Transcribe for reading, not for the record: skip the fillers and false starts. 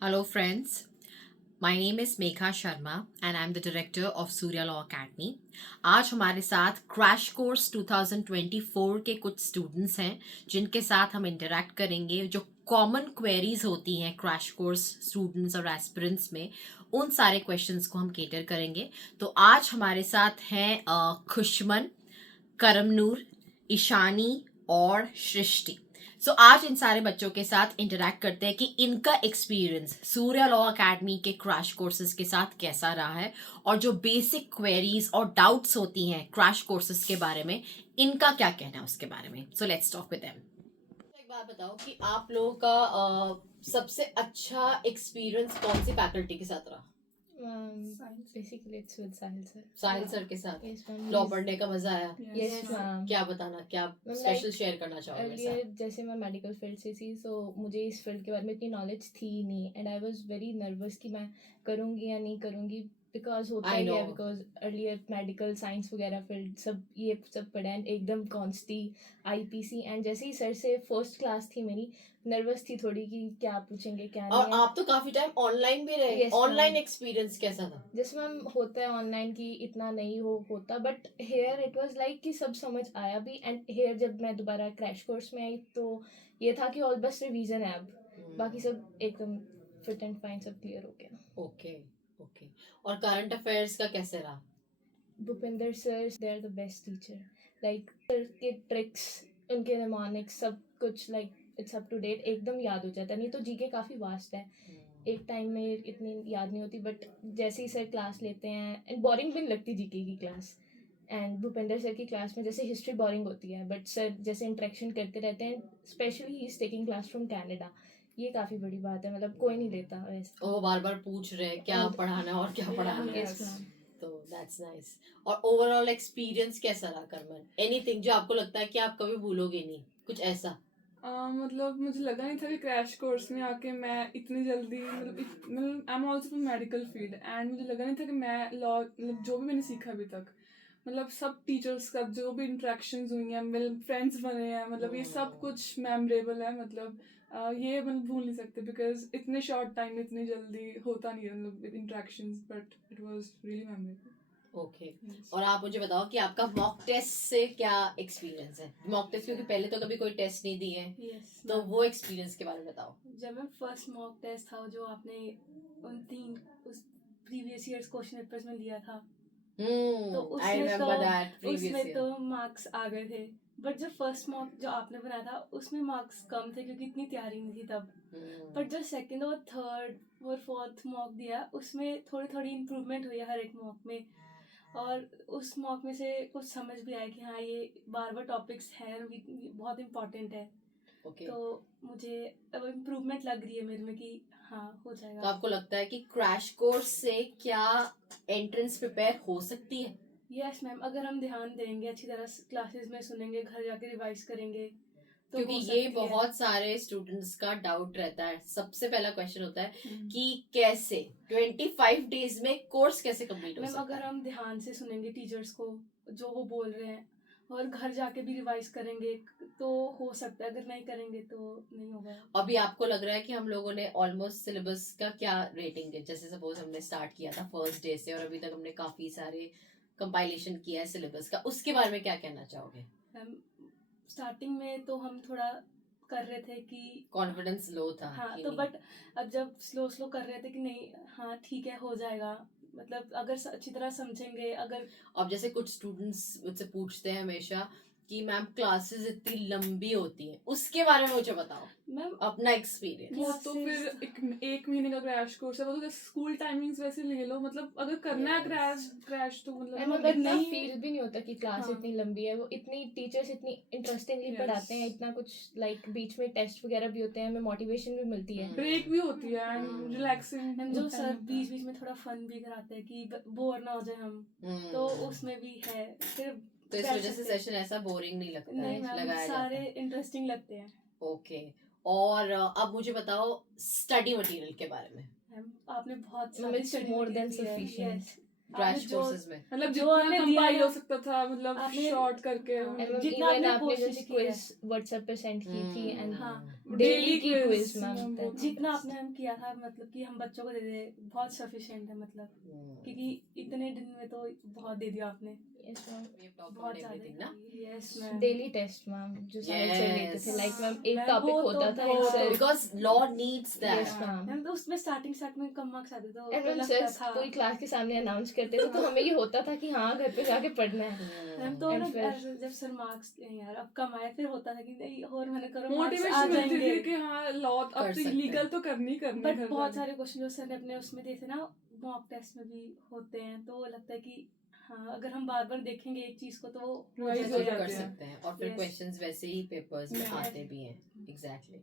Hello, friends. My name is Megha Sharma and I'm the director of Surya Law Academy. आज हमारे साथ crash course 2024 के कुछ students हैं जिनके साथ हम इंटरेक्ट करेंगे. जो कॉमन क्वेरीज होती हैं क्रैश कोर्स स्टूडेंट्स और एस्पिरेंट्स में, उन सारे क्वेश्चंस को हम केटर करेंगे. तो आज हमारे साथ हैं खुशमन, करमनूर, ईशानी और सृष्टि. आज इन सारे बच्चों के साथ इंटरेक्ट करते हैं कि इनका एक्सपीरियंस सूर्या लॉ एकेडमी के क्रैश कोर्सेज के साथ कैसा रहा है और जो बेसिक क्वेरीज और डाउट्स होती हैं क्रैश कोर्सेज के बारे में, इनका क्या कहना है उसके बारे में. So let's talk with them. एक बात बताओ कि आप लोगों का सबसे अच्छा एक्सपीरियंस कौन सी फैकल्टी के साथ रहा? Basically it's with Sahil sir. Sahil sir के साथ. Yes ma'am. लॉ पढ़ने का मजा आया? Yes ma'am. क्या बताना, क्या Ma'am, स्पेशल like, शेयर करना चाहोगे मेरे Earlier साथ? जैसे मैं मेडिकल फील्ड से थी, so मुझे इस फील्ड के बारे में इतनी नॉलेज थी ही नहीं, and I was very nervous कि मैं करूँगी या नहीं करूँगी, बिकॉज होता I ही है, know. Because earlier medical science वगैरह फील्ड सब ये सब पढ़ा एंड एकदम कॉन्स्टी आईपीसी, एंड जैसे ही सर से फर्स्ट क्लास थी मेरी, नर्वस थी थोड़ी कि क्या पूछेंगे क्या और नहीं. आप तो काफी टाइम ऑनलाइन भी रहे. Yes, ma'am. ऑनलाइन एक्सपीरियंस कैसा था? जैसे मैम होता है ऑनलाइन की इतना नहीं होता, but here it was like कि सब समझ आया भी, एंड हेयर जब मैं दोबारा क्रैश कोर्स में आई तो ये था कि ऑल बस रिवीजन है अब, बाकी सब एकदम फिट एंड फाइन, सब क्लियर हो गया. Okay okay. और करंट अफेयर्स का कैसे रहा? Bhupinder sir they are the best teacher, like sir के ट्रिक्स, उनके निमोनिक्स सब कुछ like it's up to date, एकदम याद हो जाता है. नहीं तो जीके काफ़ी वास्ट है, एक टाइम में इतनी याद नहीं होती, बट जैसे ही सर क्लास लेते हैं, एंड बोरिंग भी नहीं लगती जीके की क्लास. एंड भूपेंद्र सर की क्लास में जैसे हिस्ट्री बोरिंग होती है, बट सर जैसे इंटरेक्शन करते रहते हैं, specially he is taking class from Canada, ये काफ़ी बड़ी बात है, मतलब कोई नहीं लेता वैसे. वो बार बार पूछ रहे हैं क्या पढ़ाना है और क्या पढ़ाना है. Yes, ma'am. तो दैट्स नाइस. और ओवरऑल एक्सपीरियंस कैसा रहा करमन? एनीथिंग जो आपको लगता है कि आप कभी भूलोगे नहीं, कुछ ऐसा? मतलब मुझे लगा नहीं था कि क्रैश कोर्स में आके मैं इतनी जल्दी मतलब I am also from medical field, and मुझे लगा नहीं था कि मैं लॉ मतलब जो भी मैंने सीखा अभी तक, मतलब सब टीचर्स का जो भी इंट्रैक्शंस हुई हैं, मेरे फ्रेंड्स बने हैं, मतलब ये सब कुछ मेमोरेबल है. मतलब ये मतलब भूल नहीं सकते, बिकॉज इतने शॉर्ट टाइम में इतनी जल्दी होता नहीं है मतलब interactions, but it was really memorable. Okay. और आप मुझे बताओ कि आपका मॉक टेस्ट से क्या एक्सपीरियंस है? मॉक टेस्ट, क्योंकि पहले तो कभी कोई टेस्ट नहीं दिए हैं. Yes, तो ma'am. वो एक्सपीरियंस के बारे में बताओ. जब मैं फर्स्ट मॉक टेस्ट था जो आपने उन 3 उस प्रीवियस ईयर्स क्वेश्चन पेपर्स में दिया था, तो आई रिमेम्बर दैट प्रीवियस उसमें ईयर. तो मार्क्स आ गए थे, बट जो फर्स्ट मॉक जो आपने बनाया था उसमें मार्क्स कम थे क्योंकि इतनी तैयारी नहीं थी तब. बट जो सेकंड और थर्ड और फोर्थ मॉक दिया उसमें थोड़ी थोड़ी इम्प्रूवमेंट हुई है हर एक मॉक में, और उस मॉक में से कुछ समझ भी आया कि हाँ ये बार बार टॉपिक्स हैं बहुत इम्पोर्टेंट है. ओके. तो मुझे अब इम्प्रूवमेंट लग रही है मेरे में कि हाँ हो तो जाएगा. आपको लगता है कि क्रैश कोर्स से क्या एंट्रेंस प्रिपेयर हो सकती है? यस मैम, अगर हम ध्यान देंगे, अच्छी तरह क्लासेस में सुनेंगे, घर जाके रिवाइज करेंगे तो क्योंकि हो ये सकती है. बहुत सारे स्टूडेंट्स का डाउट रहता है. सबसे पहला क्वेश्चन होता है हम्म. कि कैसे 25 डेज में कोर्स कैसे कंप्लीट हो मैम सकता अगर है? हम ध्यान से सुनेंगे टीचर्स को जो वो बोल रहे हैं और घर जाके भी रिवाइज करेंगे तो हो सकता है, अगर नहीं करेंगे तो नहीं होगा. अभी आपको लग रहा है कि हम लोगों ने ऑलमोस्ट सिलेबस का क्या रेटिंग है? जैसे सपोज हमने स्टार्ट किया था फर्स्ट डे से और अभी तक हमने काफी सारे कंपाइलेशन किया है सिलेबस का, उसके बारे में क्या कहना चाहोगे? मैम स्टार्टिंग में तो हम थोड़ा कर रहे थे कि कॉन्फिडेंस लो था हाँ, कि तो नहीं? बट अब जब स्लो स्लो कर रहे थे कि नहीं हाँ ठीक है हो जाएगा, मतलब अगर अच्छी तरह समझेंगे. अगर अब जैसे कुछ स्टूडेंट्स मुझसे पूछते हैं हमेशा कि मैम क्लासेस इतनी लंबी होती हैं, उसके बारे में मुझे बताओ मैम अपना एक्सपीरियंस. वो तो फिर एक महीने का क्रैश कोर्स है, वो तो जैसे स्कूल टाइमिंग्स वैसे ले लो, मतलब अगर करना है Yes. क्रैश तो एंड मतलब मतलब इतना नहीं. फील भी नहीं होता कि क्लास हाँ. इतनी लंबी है, वो इतनी टीचर्स इतनी इंटरेस्टिंगली Yes. पढ़ाते हैं, इतना कुछ लाइक बीच में टेस्ट वगैरह भी होते हैं, हमें मोटिवेशन भी मिलती है. ब्रेक भी होती है एंड रिलैक्सिंग, एंड जो सर बीच बीच में थोड़ा फन भी कराते हैं कि बोर ना हो जाए हम, तो उसमें भी है. फिर तो इस बैठ वजह से सकते हैं. सेशन ऐसा बोरिंग नहीं लगता नहीं है, मैम लगाया सारे जाता है. इंटरेस्टिंग लगते हैं. ओके. और अब मुझे बताओ स्टडी मटेरियल के बारे में. मैम आपने बहुत Ma'am, सारी it's study more than material दी है. sufficient. Yes. क्रैश आपने जो कोर्सेज में मतलब जो जितना आपने दिया कंपाइल ना, हो सकता था मतलब आपने- शॉर्ट करके हाँ. एंड जितना इवन आपने आपने कोशिश जैसे की है. क्विज व्हाट्सएप पे सेंड की थी, एंड हाँ. डेली की quiz, क्विज मैम मैम, वो जितना आपने हम किया था मतलब कि हम बच्चों को दे दे बहुत सफिशिएंट है मतलब क्योंकि इतने दिन में तो बहुत दे दिया आपने यस मैम बहुत ज्यादा yes ma'am daily test ma'am जो साइड से लेते थे Yes. लाइक मैम एक मैम, टॉपिक वो तो होता था बहुत- एक because law needs that. Yes ma'am ma'am तो उसमें स्टार्ट में कम मार्क्स आते तो एंड मैम लगता सर था पूरी क्लास के सामने अनाउंस करते थे तो हमें ये होता था कि हाँ घर पे जाके पढ़ना है मैम तो And ना फिर- ऐसे जब सर मार्क्स यार अब कम आए फिर होता था कि नहीं और मैंने करो मार्क्स आ मोटिवेशन मिलती जाएंगे थी कि हाँ लॉ अब कर तो सकते लीगल हैं। तो करनी करनी बट घर बहुत जाके। सारे क्वेश्चन जो सर ने अपने उसमें दिए थे ना मॉक टेस्ट में भी होते हैं तो वो लगता है कि हाँ अगर हम बार बार देखेंगे एक चीज को तो वो हो Revise वैसे हो ही जाएगा। कर जाते हैं। सकते हैं और फिर Yes. क्वेश्चंस वैसे ही पेपर्स में Yes. आते भी हैं एग्जैक्टली